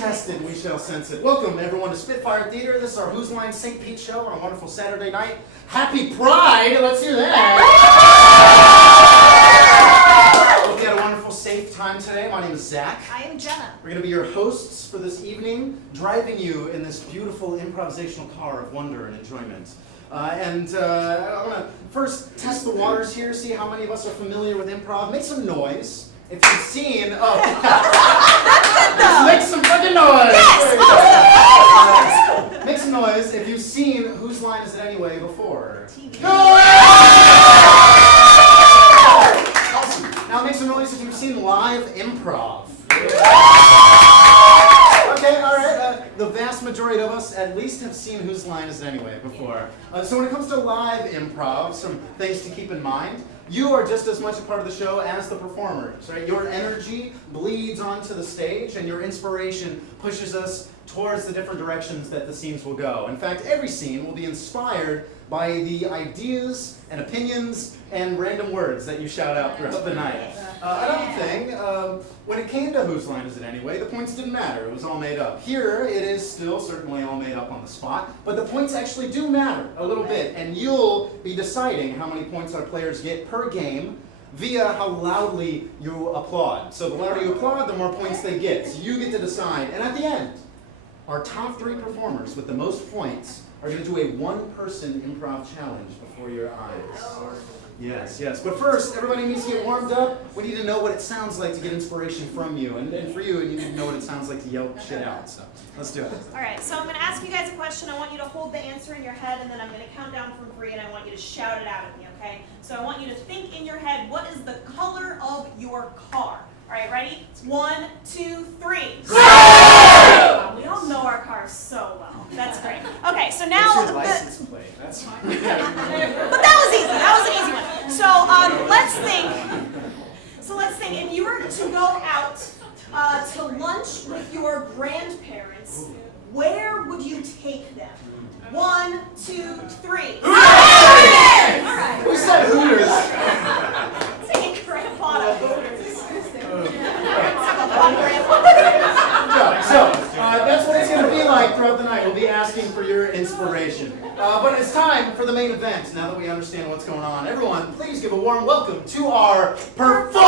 test it, we shall sense it. Welcome, everyone, to Spitfire Theater. This is our Whose Line St. Pete show on a wonderful Saturday night. Happy Pride! Let's hear that. Hope you had a wonderful, safe time today. My name is Zach. I am Jenna. We're going to be your hosts for this evening, driving you in this beautiful improvisational car of wonder and enjoyment. I want to first test the waters here, see how many of us are familiar with improv. Make some noise. If you've seen, make some fucking noise! Yes! Make some noise if you've seen Whose Line Is It Anyway before. TV. Awesome. Now make some noise if you've seen live improv. Okay, all right. The vast majority of us at least have seen Whose Line Is It Anyway before. So when it comes to live improv, some things to keep in mind. You are just as much a part of the show as the performers, right? Your energy bleeds onto the stage, and your inspiration pushes us towards the different directions that the scenes will go. In fact, every scene will be inspired by the ideas and opinions and random words that you shout out throughout the night. Another thing, when it came to Whose Line Is It Anyway, the points didn't matter. It was all made up. Here, it is still certainly all made up on the spot, but the points actually do matter a little bit, and you'll be deciding how many points our players get per game via how loudly you applaud. So the louder you applaud, the more points they get. So you get to decide. And at the end, our top 3 performers with the most points are going to do a one-person improv challenge before your eyes. Yes. But first, everybody needs to get warmed up. We need to know what it sounds like to get inspiration from you. And for you, you need to know what it sounds like to yell shit out. So let's do it. All right, so I'm going to ask you guys a question. I want you to hold the answer in your head, and then I'm going to count down from 3, and I want you to shout it out at me, okay? So I want you to think in your head, what is the color of your car? All right, ready? 1, 2, 3. Wow, we all know our cars so well. That's great. Okay, so now What's your license plate? That's fine. but that was easy. That was an easy one. So let's think. If you were to go out to lunch with your grandparents, where would you take them? 1, 2, 3. All right. Who said Hooters? Taking Grandpa to Hooters. Have a fun grandpa. So that's what it's going to be like throughout the night. We'll be asking for your inspiration. But it's time for the main event. Now that we understand what's going on, everyone, please give a warm welcome to our performers!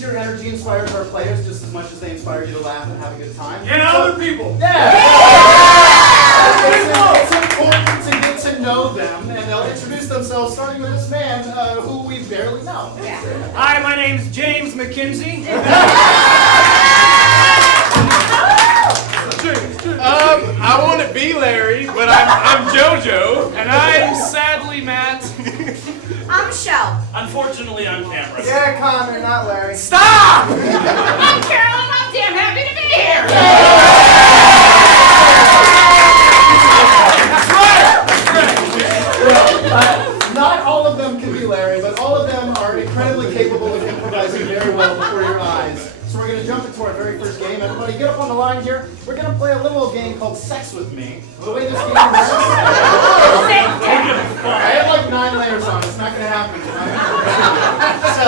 Your energy inspires our players just as much as they inspire you to laugh and have a good time. And other people! It's important to get to know them, and they'll introduce themselves, starting with this man who we barely know. Hi, my name's James McKenzie. I want to be Larry, but I'm JoJo, and I'm sadly Matt. I'm Shell. Unfortunately, on camera. Yeah, Connor, not Larry. Stop! I'm Carolyn. I'm damn happy to be here. Not all of them can be Larry, but all of them are incredibly capable of improvising very well before your eyes. So we're going to jump into our very first game. Everybody get up on the line here. We're going to play a little game called Sex With Me. The way this game works... I have like 9 layers on. It's not going to happen. So,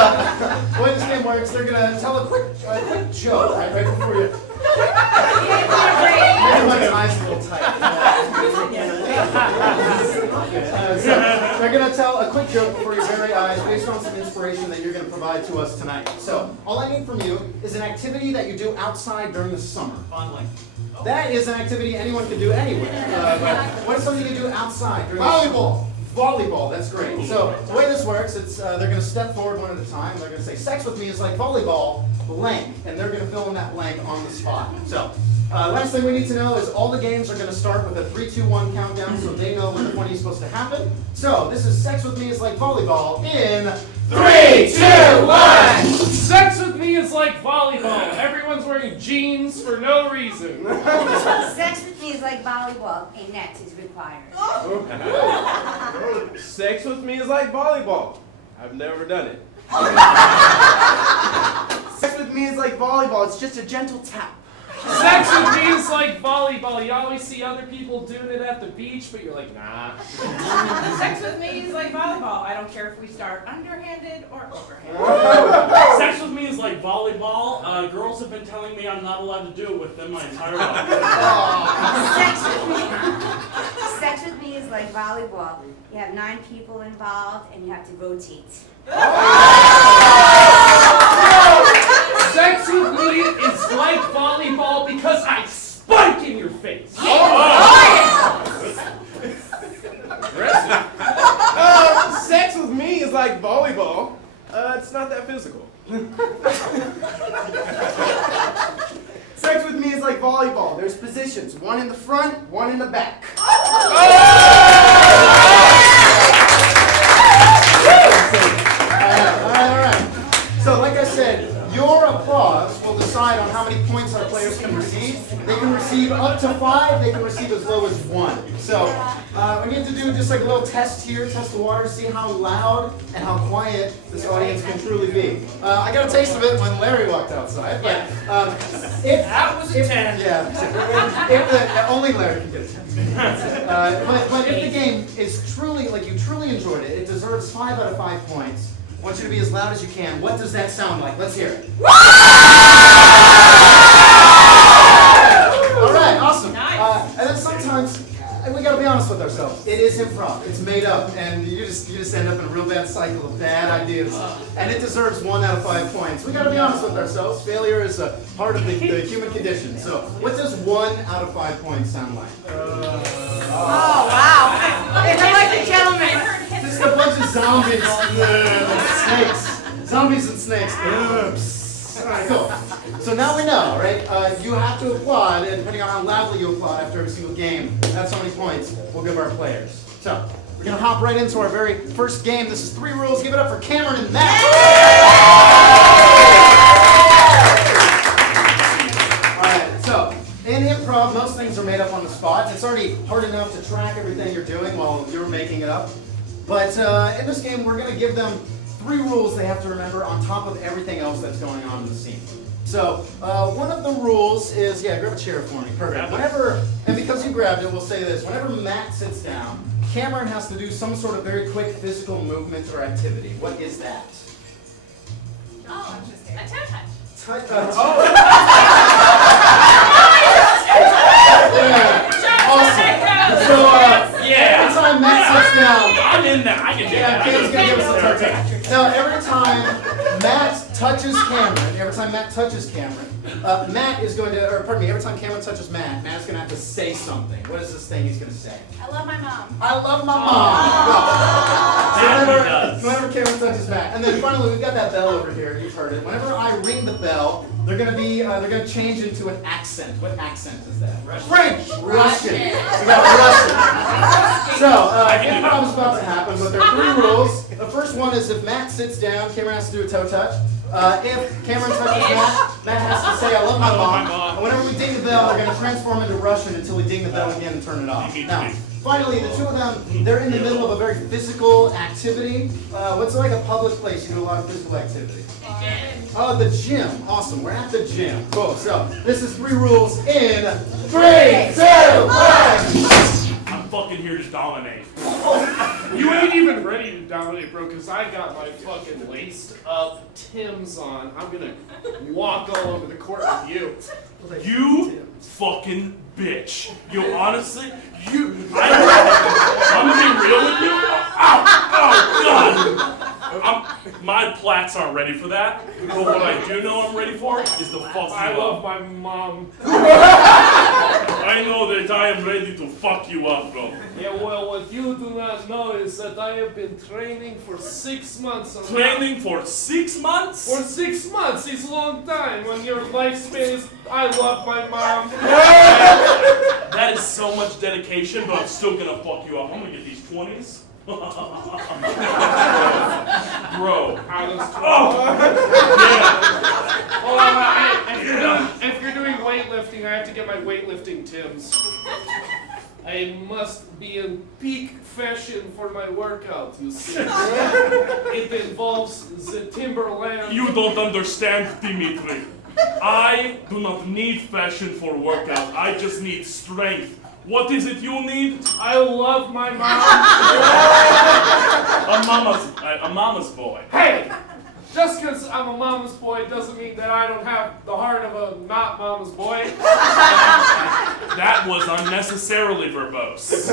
the way this game works, they're going to tell a quick joke right before you... Everyone's eyes a little tight. So they're going to tell a quick joke before your very eyes based on some inspiration that you're going to provide to us tonight. So all I need from you is an activity that you do outside during the summer. Fondling. That is an activity anyone can do anywhere. But what is something you do outside during the summer? Volleyball. Volleyball, that's great. So the way this works, it's they're going to step forward one at a time. They're going to say, sex with me is like volleyball, blank. And they're going to fill in that blank on the spot. So last thing we need to know is all the games are going to start with a 3, 2, 1 countdown so they know when the point is supposed to happen. So this is sex with me is like volleyball in 3, 2, 1! Sex with me is like volleyball. Everyone's wearing jeans for no reason. Sex with me is like volleyball. A net is required. Sex with me is like volleyball. I've never done it. Sex with me is like volleyball. It's just a gentle tap. Sex with me is like volleyball. You always see other people doing it at the beach, but you're like, nah. Sex with me is like volleyball. I don't care if we start underhanded or overhanded. Sex with me is like volleyball. Girls have been telling me I'm not allowed to do it with them my entire life. Sex with me is like volleyball. You have 9 people involved and you have to rotate. Sex with me is like volleyball because I spike in your face. Sex with me is like volleyball. It's not that physical. Sex with me is like volleyball. There's positions. One in the front, one in the back. Alright. So like I said, your applause will decide on how many points our players can receive. They can receive up to 5, they can receive as low as 1. So we need to do just like a little test here, test the water, see how loud and how quiet this audience can truly be. I got a taste of it when Larry walked outside, but if That was a 10. yeah, only Larry can get a 10. But if the game is truly, like you truly enjoyed it, it deserves 5 out of 5 points. I want you to be as loud as you can. What does that sound like? Let's hear it. All right, awesome. Nice. And then sometimes we got to be honest with ourselves. It is improv. It's made up, and you just end up in a real bad cycle of bad ideas. And it deserves 1 out of 5 points. We got to be honest with ourselves. Failure is a part of the human condition. So, what does 1 out of 5 points sound like? Oh, wow. It's like the gentleman. Just a bunch of zombies. Like snakes. Zombies and snakes. Oops. Alright, cool. So now we know, right? You have to applaud, and depending on how loudly you applaud after every single game, that's how many points we'll give our players. So, we're going to hop right into our very first game. This is 3 rules. Give it up for Cameron and Matt. Alright, so, in improv, most things are made up on the spot. It's already hard enough to track everything you're doing while you're making it up. But in this game, we're going to give them 3 rules they have to remember on top of everything else that's going on in the scene. So, one of the rules is, yeah, grab a chair for me. Perfect. Whenever, and because you grabbed it, we'll say this. Whenever Matt sits down, Cameron has to do some sort of very quick physical movement or activity. What is that? Oh, interesting. A toe touch. Yeah. Awesome. So, every time Matt sits down, I'm in there. I can do yeah, that. Kate's gonna give us a touch. Now, every time Matt touches Cameron, Matt is going to, or pardon me, every time Cameron touches Matt, Matt's going to have to say something. What is this thing he's going to say? I love my mom. I love my mom. That he So whenever Cameron touches Matt. And then finally, we've got that bell over here. You've heard it. Whenever I ring the bell, they're going to change into an accent. What accent is that? French. Russian. We got Russian. So, improv is about to happen, but there are 3 rules. The first one is if Matt sits down, Cameron has to do a toe touch. If Cameron touches Matt has to say, I love my mom. And whenever we ding the bell, they're going to transform into Russian until we ding the bell again and turn it off. Now, finally, the 2 of them, they're in the middle of a very physical activity. What's like a public place? You do a lot of physical activity. Oh, the gym. Awesome. We're at the gym. Cool. So, this is 3 rules in 3, 2, 1. I'm fucking here to dominate. You ain't even ready to dominate, bro, because I got my fucking laced up Tim's on. I'm gonna walk all over the court with you. You fucking bitch. You honestly, I'm gonna be real with you. Ow! Oh, God! My plaques aren't ready for that. But what I do know I'm ready for is the fuck I you love up. my mom. I know that I am ready to fuck you up, bro. Yeah, well, what you do not know is that I have been training for 6 months. Training for 6 months? For 6 months is a long time when your lifespan is I love my mom. That is so much dedication, but I'm still gonna fuck you up. I'm gonna get these 20s. Bro. I was Yeah. if you're doing weightlifting, I have to get my weightlifting Tims. I must be in peak fashion for my workout, you see. It involves the Timberland. You don't understand, Dimitri. I do not need fashion for workout. I just need strength. What is it you need? I love my mom. A mama's boy. Hey! Just because I'm a mama's boy doesn't mean that I don't have the heart of a not mama's boy. That was unnecessarily verbose.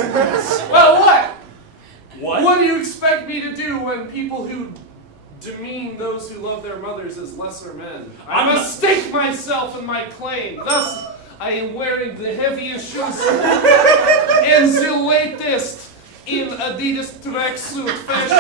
Well, what? What? What do you expect me to do when people who demean those who love their mothers as lesser men? I must stake myself in my claim. Thus, I am wearing the heaviest shoes and the latest in Adidas tracksuit fashion.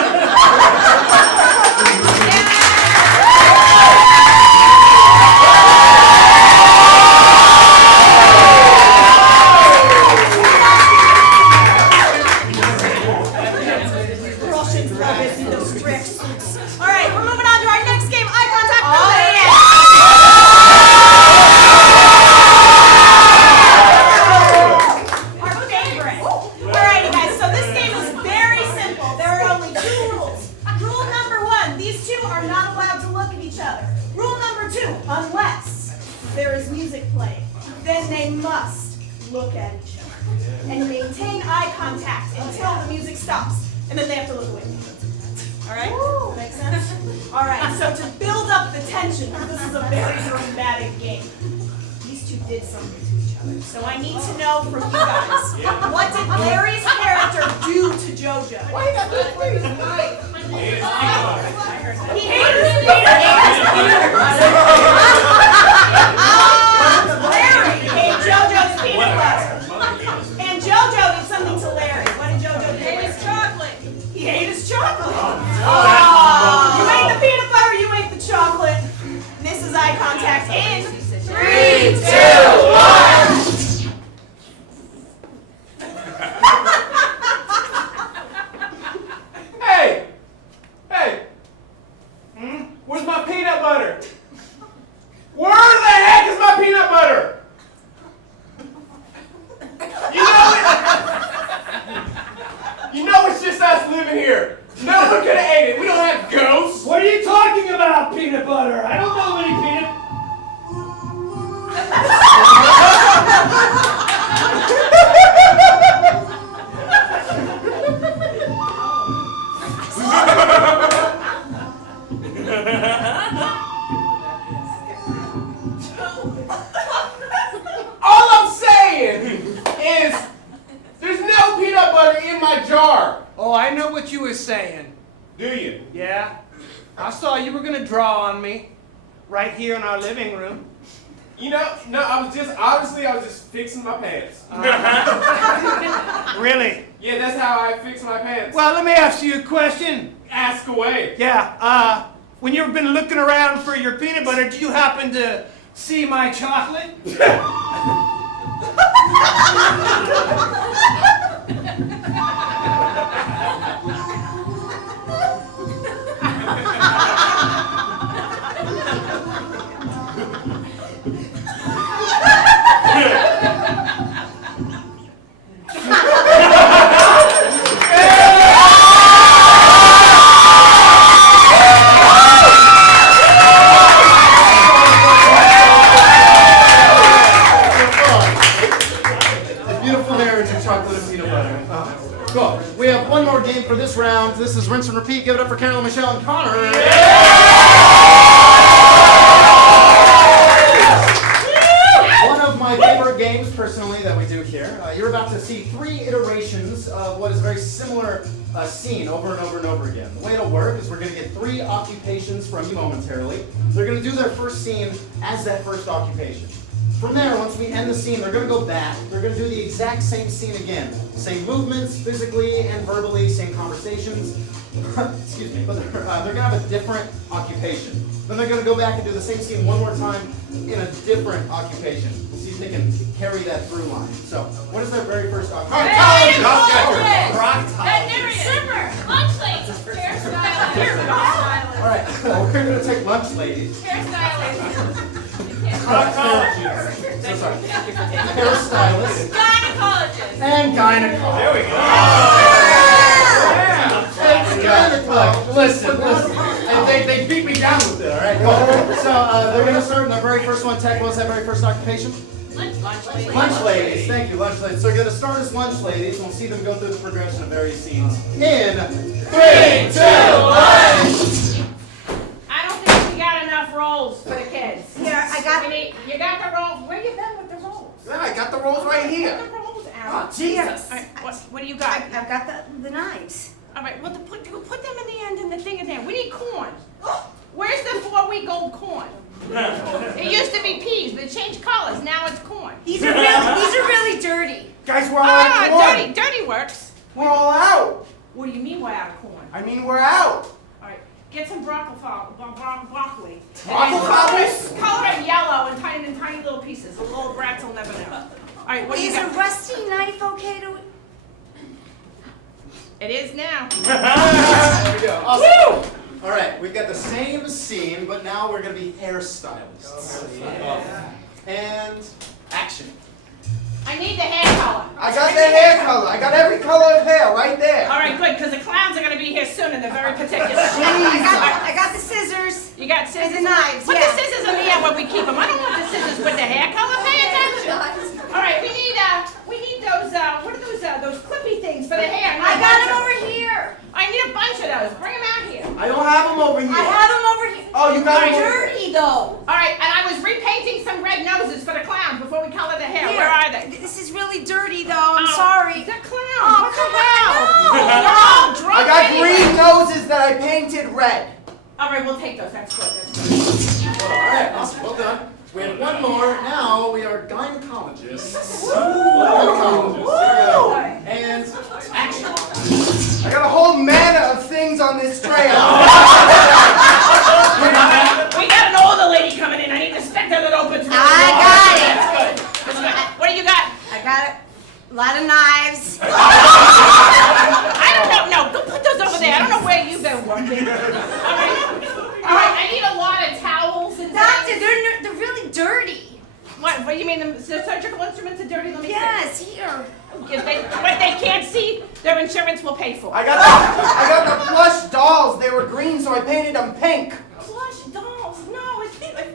Russians love it in those tracksuits. All right, we're moving on to our next game, eye contact. Our favorite. Alrighty, guys. So this game is very simple. There are only 2 rules. Rule number 1: these 2 are not allowed to look at each other. Rule number 2: unless there is music playing, then they must look at each other and maintain eye contact until the music stops, and then they have to look away. All right? Make sense? All right. So to build up the tension, this is a very dramatic game. These 2 did something to each other. So I need to know from you guys, what did Larry's character do to JoJo? Why you got this with his wife? He hated his peanut butter. Larry ate JoJo's peanut butter. And JoJo did something to Larry. What did JoJo do? He ate his chocolate. He ate his chocolate. You ate the peanut butter, you ate the chocolate. This is eye contact in 3, 2, 1. Hey! Hey! Where's my peanut butter? Where the heck is my peanut butter? You know it's just us living here. No one could have ate it. We don't have ghosts. What are you talking about, peanut butter? I don't know any peanut. All I'm saying is there's no peanut butter in my jar. Oh, I know what you were saying. Do you? Yeah? I saw you were gonna draw on me right here in our living room. You know, no, I was just fixing my pants. Really? Yeah, that's how I fix my pants. Well, let me ask you a question. Ask away. Yeah, when you've been looking around for your peanut butter, do you happen to see my chocolate? Cool. We have one more game for this round. This is rinse and repeat. Give it up for Carolyn, Michelle, and Connor. One of my favorite games, personally, that we do here. You're about to to see 3 iterations of what is a very similar scene over and over and over again. The way it'll work is we're going to get 3 occupations from you momentarily. They're going to do their first scene as that first occupation. From there, once we end the scene, they're going to go back. They're going to do the exact same scene again. Same movements, physically and verbally, same conversations. Excuse me, but they're going to have a different occupation. Then they're going to go back and do the same scene one more time in a different occupation. We'll see if they can carry that through line. So, what is their very first occupation? Lunch ladies. All right, we're going to take lunch, ladies. Proctologist. So sorry. Hairstylist. Gynecologist. And gynecologist. There we go. Listen. And they beat me down with it, all right? Cool. So they're going to start in their very first one. Tech, what was that very first occupation? Lunch ladies. Thank you, lunch ladies. So we're going to start as lunch ladies, and we'll see them go through the progression of various scenes in 3, 2, 1. I don't think we got enough rolls for the kids. Here, I got You got the rolls. Where you been with the rolls? Yeah, I got the rolls right here. Put the rolls Oh, out. Jesus. All right, what do you got? I've got the knives. All right, well, put them in the end and the thing in there. We need corn. Where's the 4-week-old corn? It used to be peas, but it changed colors. Now it's corn. These are really dirty. Guys, we're all out of corn. Dirty works. We're all out. What do you mean we're out of corn? I mean, we're out. All right, get some broccoli. Broccoli? Color it yellow and tiny little pieces. The little brats will never know. All right, what do you Is got? a rusty knife okay to... It is now. There we go. Awesome. All right, we've got the same scene, but now we're going to be hairstylists. And action. I need the hair color. I got the hair color. I got every color of hair right there. All right, good, because the clowns are going to be here soon and they're very particular. I got the scissors. You got scissors? And the knives, Put yeah. the scissors in the end when we keep them. I don't want the scissors with the hair color. Pay attention. All right, we need those, what are those clippy things for the hair? I got them over here. I need a bunch of those. Bring them out here. I don't have them over here. I have them over here. Oh, you got them They're over dirty though. All right, and I was repainting some red noses for the clowns before we color the hair. Here. Where are they? This is really dirty though. I'm Oh, sorry. The clowns. Oh, What the come hell? on. They're all drunk I got anyway. green noses that I painted red. All right, we'll take those. That's good. That's good. All right, awesome. Well done. We have one more. Now we are gynecologists. Woo! Gynecologists. Here we go. Woo! And action. I got a whole manner of things on this tray. We got an older lady coming in. I need to stick that it opens really I well. got it. That's good. That's good. What do you got? I got a lot of knives. I don't know. No, go put those over there. I don't know where you've been working. All right. I need a lot of towels and Doctor, things. they're really dirty. What do you mean? The surgical instruments are dirty? Let me Yes, here. see. What they can't see, their insurance will pay for. I got the plush dolls. They were green, so I painted them pink. Plush dolls. No,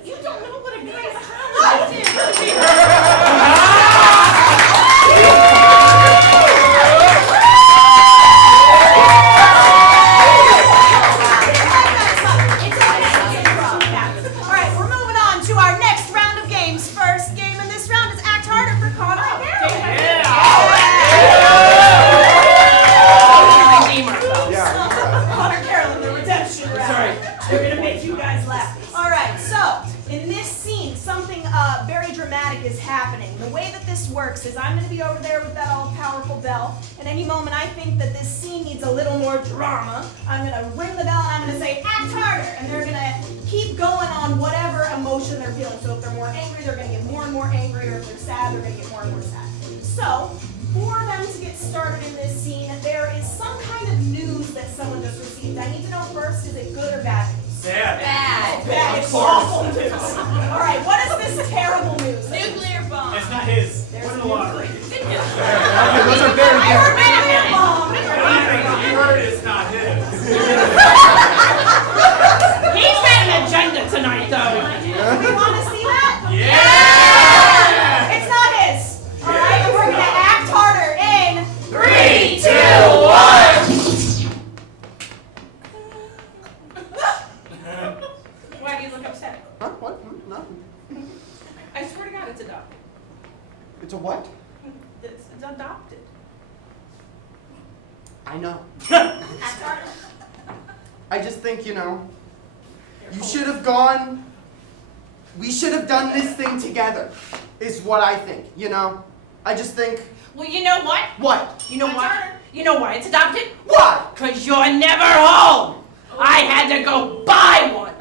you don't know what a guy's house is. All right, we're moving on to our next round of games. First game in this round is Act Harder for Connor. Connor Carolyn, the redemption round. Sorry. We're gonna make you guys laugh. All right, so in this scene, something very dramatic is happening. The way that this works is I'm gonna be over there with that all-powerful bell. At any moment I think that this scene needs a little more drama, I'm gonna ring the bell and I'm gonna say, act harder! And they're gonna keep going on whatever emotion they're feeling. So if they're more angry, they're gonna get more and more angry, or if they're sad, they're gonna get more and more sad. So, for them to get started in this scene, there is some kind of news that someone just received. I need to know first, is it good or bad news? Bad. Bad. It's awful news. All right, what is this terrible news? Nuclear bomb. It's not his. There's Win a the lottery. Those are very I heard different. nuclear bomb. You heard it's not his. He's got an agenda tonight, though. You want to see that? Yeah! It's not his. All right, and we're gonna act harder in 3, 2, 1. Why do you look upset? Huh? What? Nothing. I swear to God, it's a duck. It's a what? I know. That's hard. I just think, you should have gone. We should have done this thing together, is what I think, I just think. Well, you know what? What? You know That's what? harder. You know why it's adopted? Why? Because you're never home. I had to go buy one.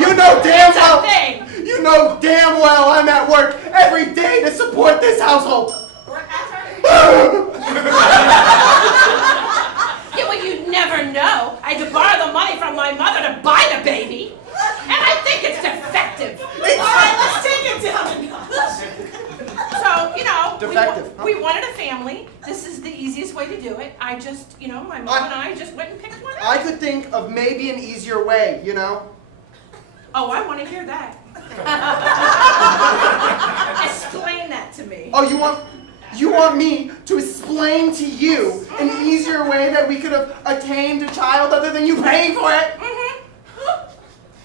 You know damn It's a well. thing. You know damn well I'm at work every day to support this household. Yeah, well, you'd never know. I had to borrow the money from my mother to buy the baby. And I think it's defective. All right, let's take it down. So, Defective, huh? we wanted a family. This is the easiest way to do it. I just, my mom and I just went and picked one I up. could think of maybe an easier way, Oh, I want to hear that. Explain that to me. Oh, you want me to explain to you an easier way that we could have attained a child other than you paying for it?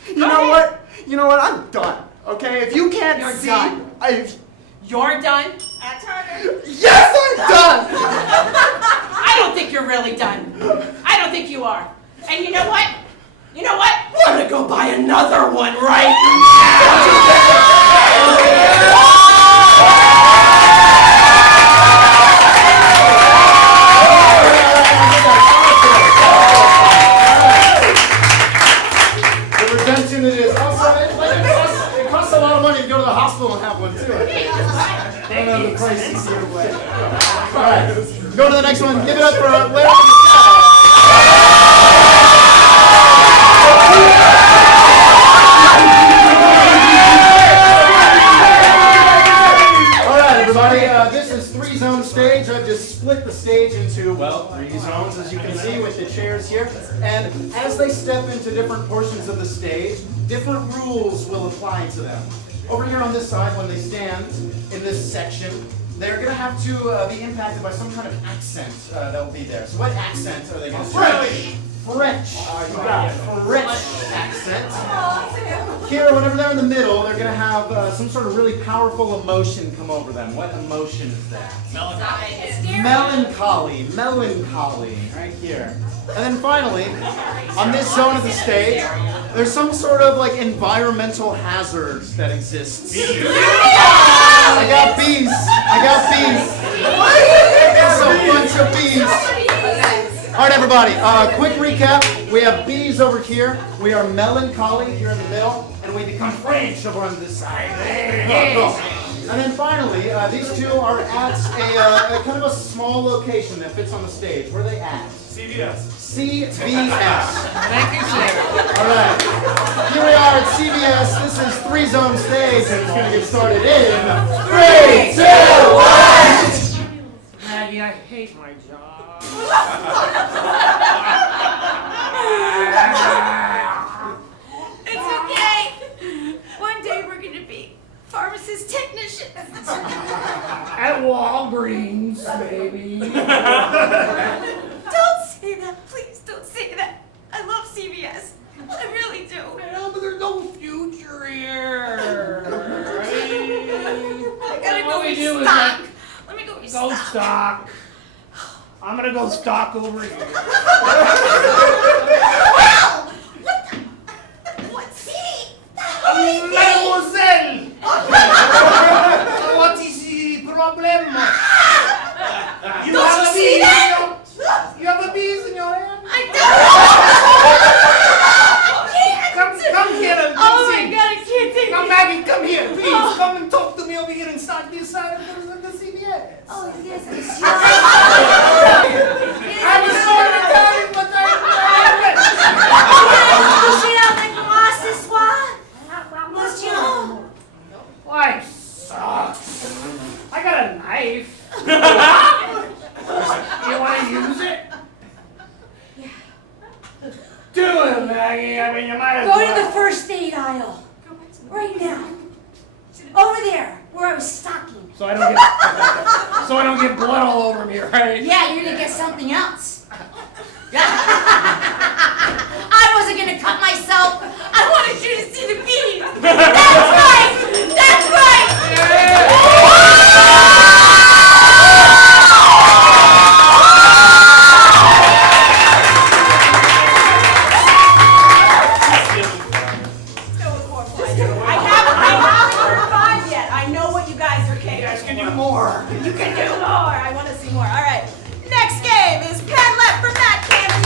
You know what? You know what? I'm done. Okay? If you can't You're see, done. You're done? That's harder. Yes, I'm done. I don't think you're really done. I don't think you are. And you know what? I'm gonna go buy another one right The redemption it is. Also, it costs a lot of money to go to the hospital and have one too. I don't know the prices either way. All right, go to the next one. Give it up for Larry. All right, everybody. This is 3-zone stage. I've just split the stage into, 3 zones, as you can see, with the chairs here. And as they step into different portions of the stage, different rules will apply to them. Over here on this side, when they stand in this section, they're going to have to be impacted by some kind of accent that will be there. So what accent are they going to French! French accent. Here, whenever they're in the middle, they're going to have some sort of really powerful emotion come over them. What emotion is that? Melancholy. Melancholy, right here. And then finally, on this zone of the stage, there's some sort of environmental hazard that exists. I got bees. There's a bunch of bees. All right, everybody, quick recap. We have bees over here. We are melancholy here in the middle. And we become French over on this side. And then finally, these two are at a kind of a small location that fits on the stage. Where are they at? CVS. CVS. Thank you, sir. All right. Here we are at CVS. This is 3-zone stage, and it's going to get started in 3, 2, 1. Maggie, I hate my job. It's okay. One day we're gonna be pharmacist technicians. At Walgreens, baby. Don't say that, please don't say that. I love CVS. I really do. No, but there's no future here. I gotta What go we do is restock. Let me go Go restock. stock. I'm gonna go stock over here. What? See? Mademoiselle! What is the problem? You Don't have you a see bee that? in your- You have a bees in your hand? I don't. Come here and Oh my see. God, I can't take Come, it. Maggie, come here, please. Come and talk to me over here inside this side of the CVS. Oh yes, I'm I'm a sort of Italian, but Life sucks. I got a knife. You want to use it? Do it, Maggie. I mean, you might as Go well. to the first aid aisle. Right now. Over there, where I was stocking. So I don't get blood all over me, right? Yeah, you're gonna get something else. I wasn't gonna cut myself. I wanted you to see the bees. That's right. That's right. can do more. I want to see more. All right. Next game is Pen Left from that campus.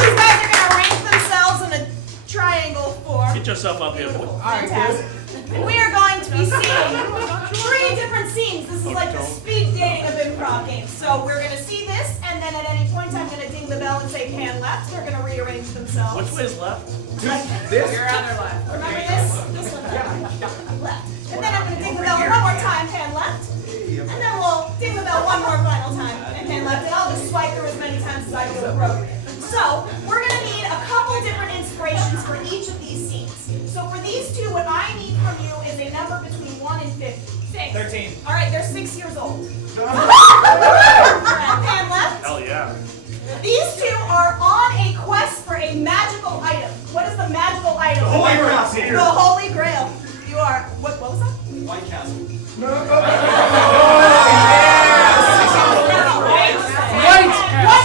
These guys are going to rank themselves in a triangle form. Get yourself up here, boy. Fantastic. We are going to be seeing 3 different scenes. This is like the speed dating of improv games. So we're going to see this, and then at any point I'm going to ding the bell and say Pan Left. They're going to rearrange themselves. Which way is left? This? Your other left. Remember this? This one. Left. And then I'm going to ding the bell one more time, Pan Left. And then we'll ding the bell one more final time, and Pan Left. And I'll just swipe through as many times as I feel appropriate. So we're going to need a couple different inspirations for each of these scenes. So for these 2, what I need from you is a number between 1 and 50. 6. 13. All right, they're 6 years old. Pan Left. Hell yeah. These 2 are on a quest for a magical item. What is the magical item? The Holy Grail. The Holy Grail. You are, what was that? White Castle. White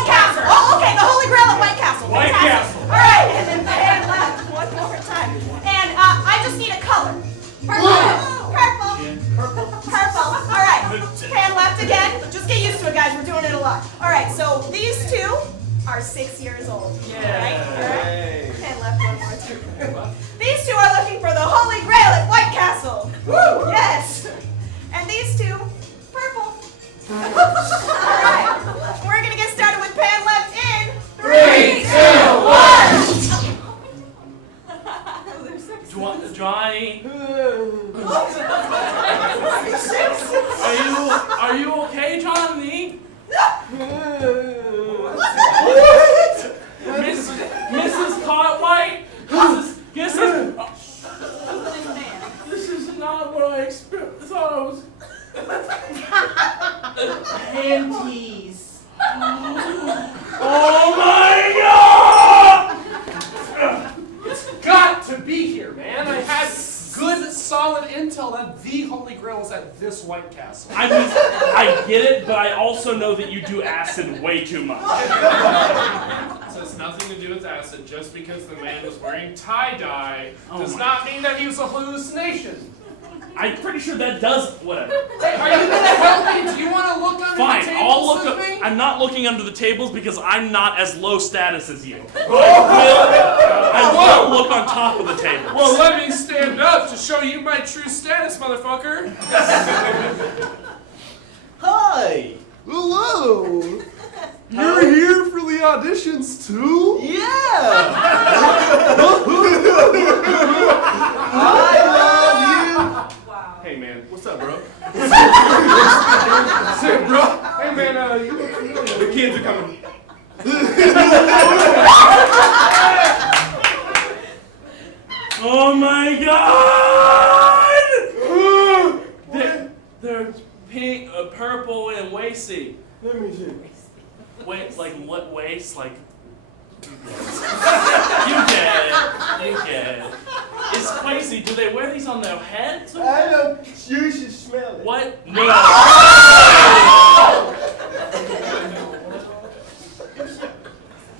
Castle. Oh, okay, the Holy Grail at White Castle. White Fantastic. Castle. All right, and then Pan Left one more time. And I just need a color. Purple. Purple. All right, Pan Left again. Just get used to it, guys. We're doing it a lot. All right, so these 2 are 6 years old. All right. Pan Left one more time. These 2 are looking for the Holy Grail at White Castle. Woo! Yes. And these 2, purple. Alright, we're gonna get started with Pan Left in 3, 2, 1. Johnny. Are you okay, Johnny? Mrs. Cartwright? This is not what I thought I was. Panties. Oh my God! It's got to be here, man. I had good, solid intel that the Holy Grail is at this White Castle. I mean, I get it, but I also know that you do acid way too much. So it's nothing to do with acid. Just because the man was wearing tie-dye does my not mean that he was a hallucination. I'm pretty sure that does whatever. Hey, are you gonna help me? Do you want to look under Fine, the tables I'll look with up. me? I'm not looking under the tables because I'm not as low status as you. I will look on top of the table. Well, let me stand up to show you my true status, motherfucker. Hi! Hello. You're here for the auditions too? Yeah! I love you! Hey, man. What's up, bro? What's up, bro? Hey, man, you look familiar. The kids are coming. Oh my God! They're pink, purple, and waisty. Let me see. Wait, like what waist? Like. You get it. You get it. It's crazy. Do they wear these on their heads? I know. You should smell it. What? No.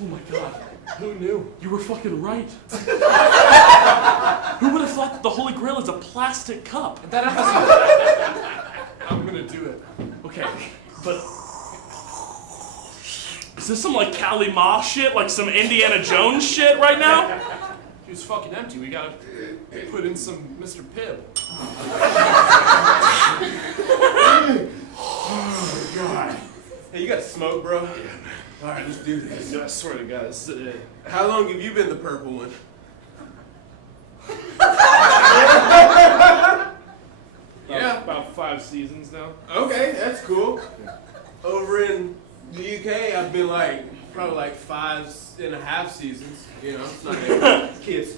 Oh my God. Who knew? You were fucking right. Who would have thought that the Holy Grail is a plastic cup? That has I'm gonna do it. Okay, but is this some like Kali Ma shit, like some Indiana Jones shit right now? He was fucking empty. We gotta put in some Mr. Pibb. Oh, God. Hey, you got to smoke, bro? Yeah. All right, let's do this. I swear to God, this is it. How long have you been the purple one? About 5 seasons now. Okay, that's cool. Over in the UK, I've been probably 5.5 seasons. You know, it's not like kids.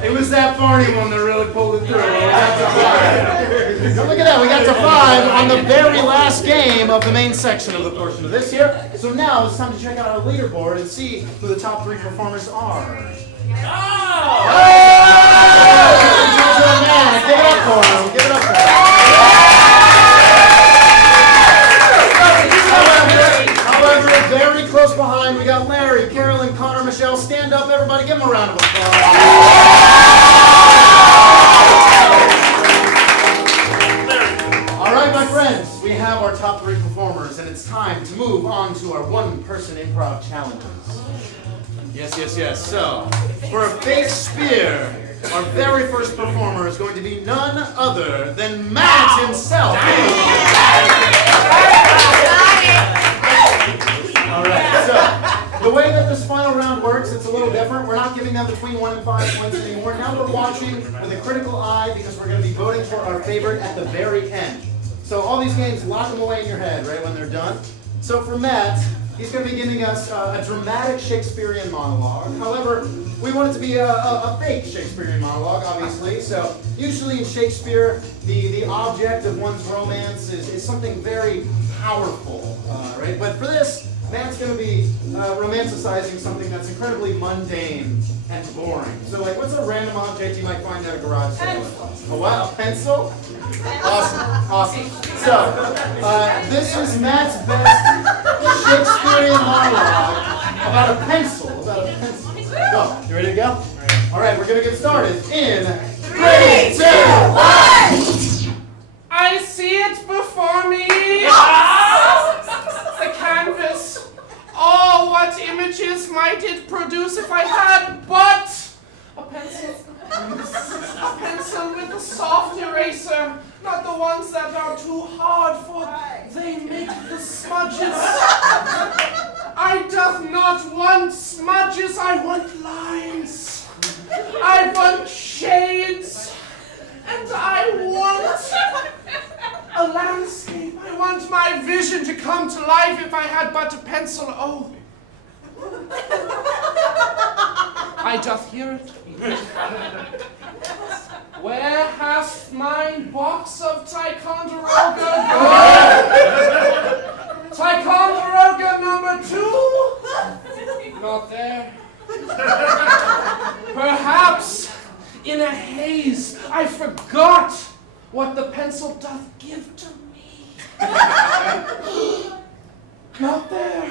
It was that Barney one that really pulled it through. Look at that, we got to 5 on the very last game of the main section of the portion of this here. So now it's time to check out our leaderboard and see who the top 3 performers are. Oh! yes. So, for a fake spear, our very first performer is going to be none other than Matt himself. All right. So, the way that this final round works, it's a little different. We're not giving them between 1 and 5 points anymore. Now we're watching with a critical eye because we're going to be voting for our favorite at the very end. So all these games, lock them away in your head right when they're done. So for Matt, he's going to be giving us a dramatic Shakespearean monologue. However, we want it to be a fake Shakespearean monologue, obviously. So usually in Shakespeare, the object of one's romance is something very powerful, right? But for this, Matt's going to be romanticizing something that's incredibly mundane and boring. So, like, what's a random object you might find at a garage sale? A what? A pencil? Awesome, awesome. So, this is Matt's best Shakespearean monologue about a pencil. Go. You ready to go? All right, we're going to get started in 3, 2, 1. I see it before me. The canvas. Oh, what images might it produce if I had but a pencil? A pencil with a soft eraser, not the ones that are too hard, for they make the smudges. I doth not want smudges, I want lines. I want shades. And I want a landscape. I want my vision to come to life if I had but a pencil. Oh. I doth hear it. Where hast my box of Ticonderoga gone? Ticonderoga number 2? Not there. Perhaps in a haze I forgot what the pencil doth give to me. Not there.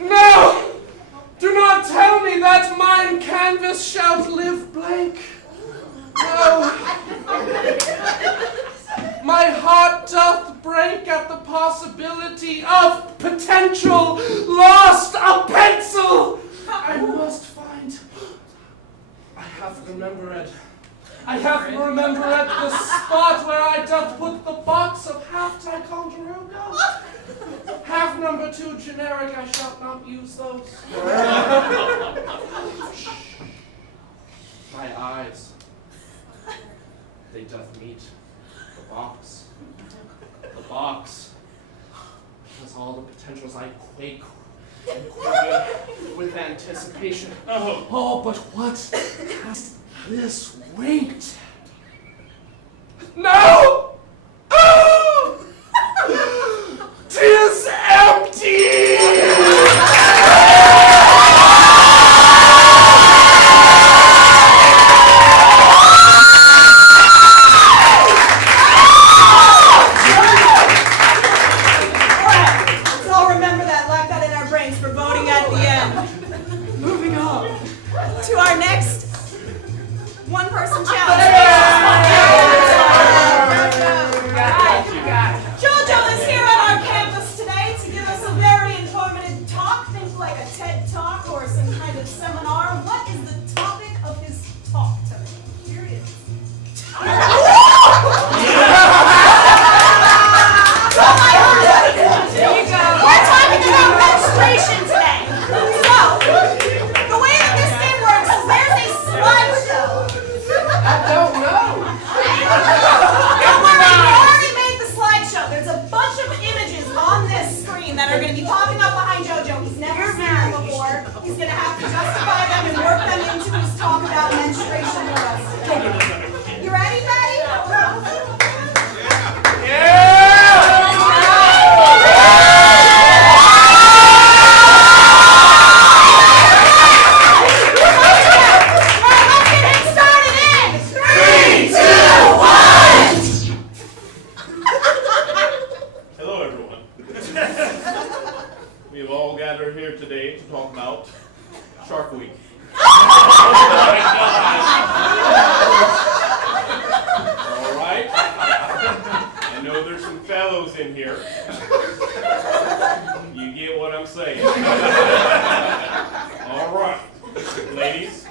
No! Do not tell me that mine canvas shall live blank. No. My heart doth break at the possibility of potential lost a pencil. I must find. I have remembered. I have remembered the spot where I doth put the box of half Ticonderoga. Half number 2 generic, I shall not use those. My eyes, they doth meet the box. The box has all the potentials. I quake and quiver with anticipation. Oh, but what has this weight? No! Oh! 'Tis empty! Let's all remember that, lock that in our brains for voting at the end. Moving on to our next one-person challenge. Jojo is here on our campus today to give us a very informative talk. Think like a TED Talk or some kind of seminar. What is the topic of his talk today? Here it is. We're talking about menstruation today. So, the way that this game works is there's a slideshow. I don't know. Don't worry, we already made the slideshow. There's a bunch of images on this screen that are going to be popping up behind JoJo. He's never seen them before. He's going to have to justify them and work them into his talk about menstruation with us. You ready, Betty? Hello, everyone. We have all gathered here today to talk about Shark Week. All right. I know there's some fellows in here. I'm saying. All right, ladies,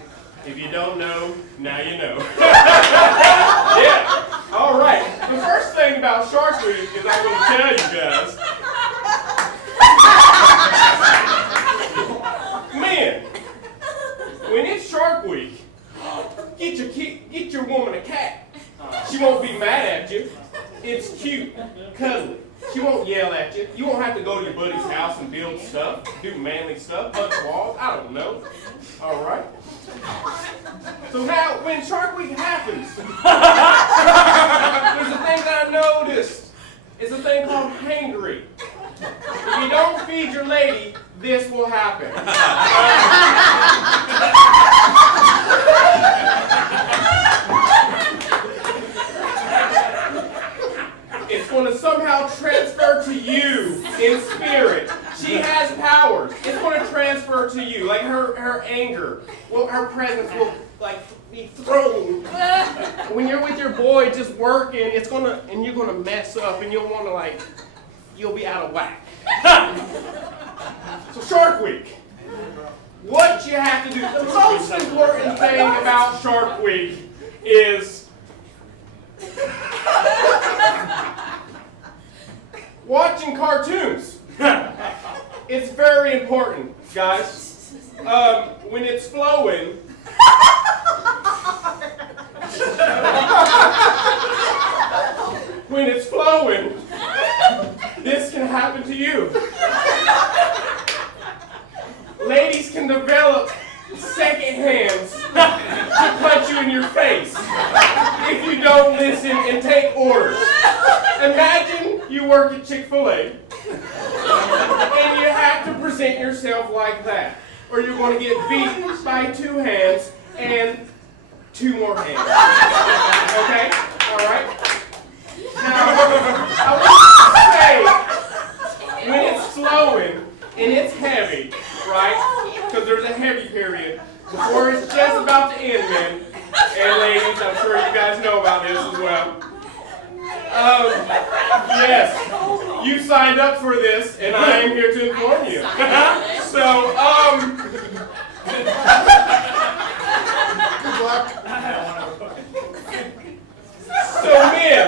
if you don't know, now you know. Yeah, all right. The first thing about Shark Week is I'm going to tell you guys. Man, when it's Shark Week, get your woman a cat. She won't be mad at you. It's cute, cuddly. She won't yell at you. You won't have to go to your buddy's house and build stuff, do manly stuff, punch walls. I don't know. All right. So now, when Shark Week happens, there's a thing that I noticed. It's a thing called hangry. If you don't feed your lady, this will happen. It's going to somehow transfer to you in spirit. She has powers. It's going to transfer to you, like her anger. Well, her presence will like be thrown. When you're with your boy just working, it's gonna and you're gonna mess up, and you'll want to you'll be out of whack. So Shark Week, what you have to do. The most important thing about Shark Week is watching cartoons. It's very important, guys. When it's flowing, this can happen to you. Ladies can develop second hands to punch you in your face if you don't listen and take orders. Imagine you work at Chick-fil-A and you have to present yourself like that, or you're going to get beat by 2 hands and 2 more hands. Okay? All right? Now, I want to say, when it's flowing and it's heavy, right? Because there's a heavy period before it's just about to end, men and ladies. I'm sure you guys know about this as well. Yes, you signed up for this, and I am here to inform you. So, Good luck. So men,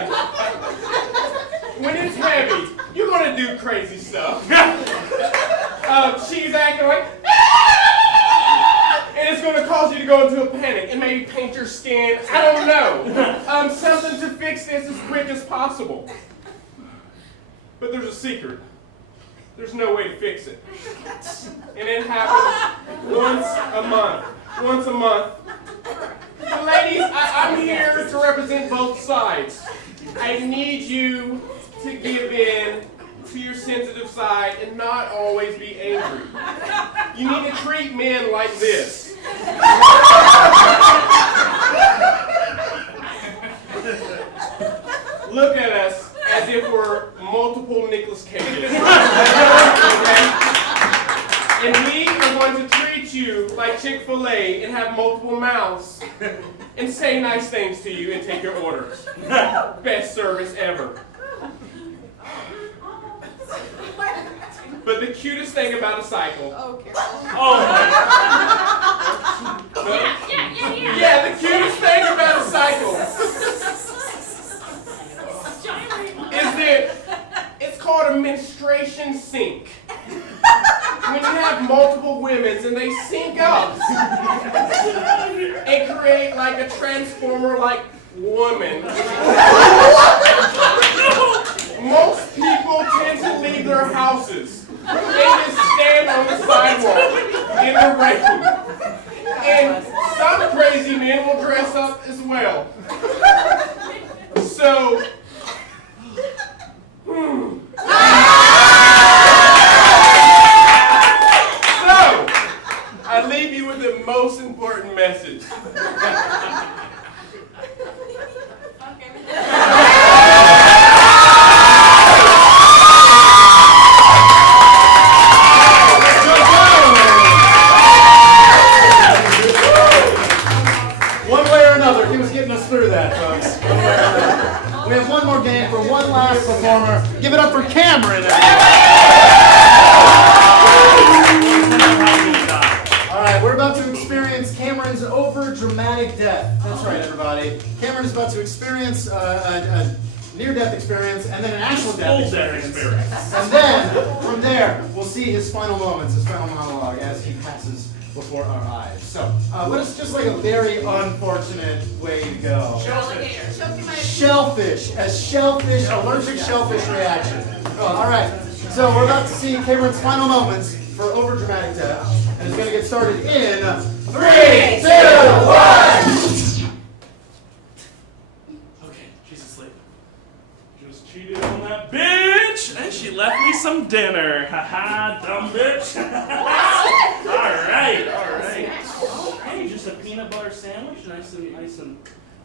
when it's heavy, you're gonna do crazy stuff. She's acting like, and it's gonna cause you to go into a panic and maybe paint your skin. I don't know. Something to fix this as quick as possible. But there's a secret. There's no way to fix it. And it happens once a month. Once a month. So ladies, I'm here to represent both sides. I need you to give in to your sensitive side and not always be angry. You need to treat men like this. Look at us as if we're multiple Nicolas Cages. Okay? And we are going to treat you like Chick-fil-A and have multiple mouths and say nice things to you and take your orders. Best service ever. But the cutest thing about a cycle. Yeah, the cutest thing about a cycle is that it's called a menstruation sink. When you have multiple women and they sync up and create like a transformer-like woman. Most people tend to leave their houses. They just stand on the sidewalk in the rain. And some crazy men will dress up as well. So, I leave you with the most important message. One way or another, he was getting us through that, folks. One way or another. We have one more game for one last performer. Give it up for Cameron. experience Cameron's over-dramatic death. That's right, everybody. Cameron is about to experience a near-death experience, and then an actual death experience. And then, from there, we'll see his final moments, his final monologue, as he passes before our eyes. So, what is just like a very unfortunate way to go? Shellfish. A shellfish, allergic shellfish reaction. All right. So we're about to see Cameron's final moments for over-dramatic death, and it's going to get started in 3, 2, 1. Okay, she's asleep. Just cheated on that bitch, and she left me some dinner. Haha, dumb bitch. Alright. Hey, just a peanut butter sandwich, nice and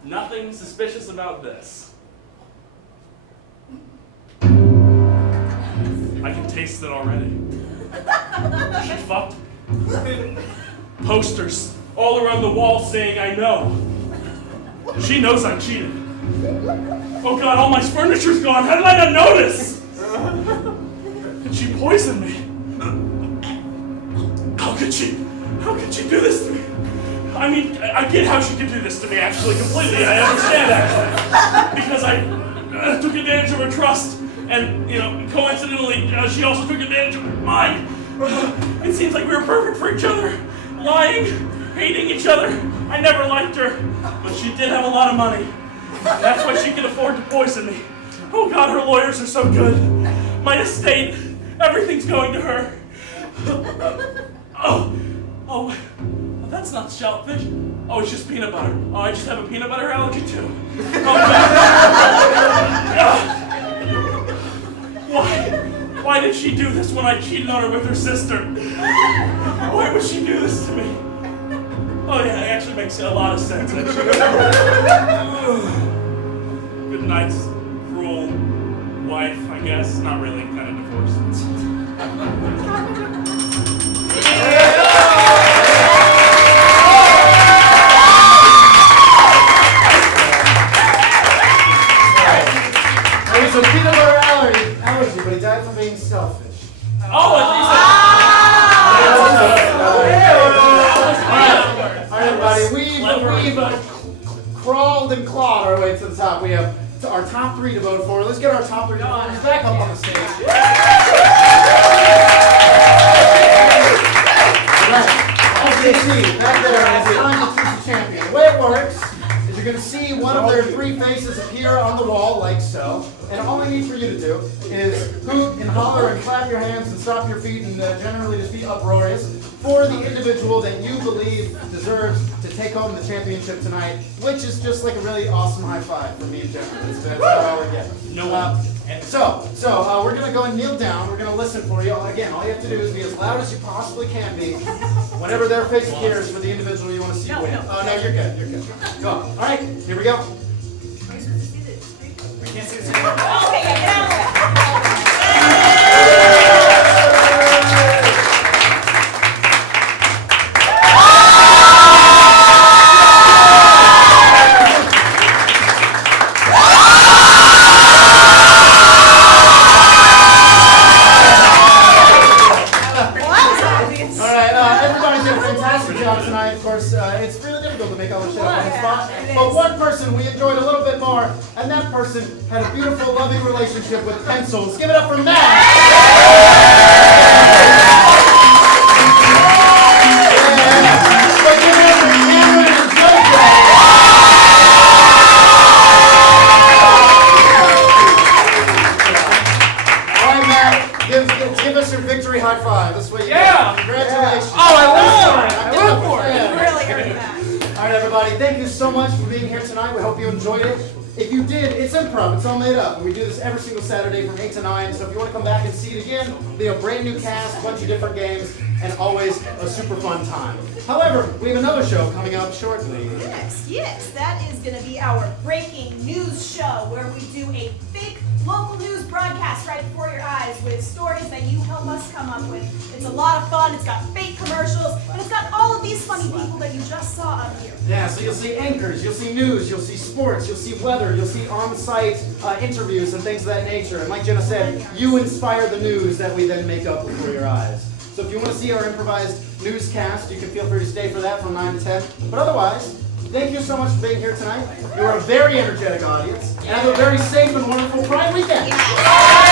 nothing suspicious about this. I can taste it already. She fucked. Posters all around the wall saying I know. She knows I cheated. Oh God, all my furniture's gone. How did I not notice? And she poisoned me. How could she do this to me? I mean, I get how she could do this to me, actually, completely. I understand, actually. Because I took advantage of her trust. And, coincidentally, she also took advantage of mine. It seems like we were perfect for each other. Lying, hating each other. I never liked her, but she did have a lot of money. That's why she could afford to poison me. Oh God, her lawyers are so good. My estate, everything's going to her. Oh, that's not shellfish. Oh, it's just peanut butter. Oh, I just have a peanut butter allergy too. Oh God. Why did she do this when I cheated on her with her sister? Why would she do this to me? Oh yeah, it actually makes a lot of sense, actually. Good night's cruel wife, I guess. Not really, kind of divorced. There's a peanut butter allergy, but he died from being selfish. Oh, at least All right, everybody, we've crawled and clawed our way to the top. We have our top 3 to vote for. Let's get our top 3 performers back up on the stage. As you see, back there, it's time to choose a champion. The way it works is you're going to see one of their 3 faces appear on the wall, like so. And all I need for you to do is hoot and holler and clap your hands and stomp your feet and generally just be uproarious for the individual that you believe deserves to take home the championship tonight, which is just like a really awesome high five for me in general. That's all I get. So we're going to go and kneel down. We're going to listen for you. Again, all you have to do is be as loud as you possibly can be whenever their face appears for the individual you want to see win. Oh, no, you're good. You're good. Go on. All right, here we go. Okay, get out of tonight, of course, it's really difficult to make all this shit up on the spot. But one person we enjoyed a little bit more, and that person had a beautiful, loving relationship with pencils. Give it up for Matt! But give it up for Cameron and JoJo! All right, Matt, give us your victory high five. That's what you get. Congratulations. Oh, I live for it. All right, everybody, thank you so much for being here tonight. We hope you enjoyed it. If you did, it's improv. It's all made up. And we do this every single Saturday from 8 to 9. So if you want to come back and see it again, it'll be a brand new cast, a bunch of different games, and always a super fun time. However, we have another show coming up shortly. Yes, that is going to be our breaking news show where we do a fake local news broadcast right before your eyes with stories that you help us come up with. It's a lot of fun. It's got fake commercials, and it's got all of these funny people that you just saw up here. Yeah, so you'll see anchors, you'll see news, you'll see sports, you'll see weather, you'll see on-site interviews and things of that nature. And like Jenna said, you inspire the news that we then make up before your eyes. So if you want to see our improvised newscast, you can feel free to stay for that from 9 to 10. But otherwise, thank you so much for being here tonight. You are a very energetic audience, and have a very safe and wonderful Pride weekend.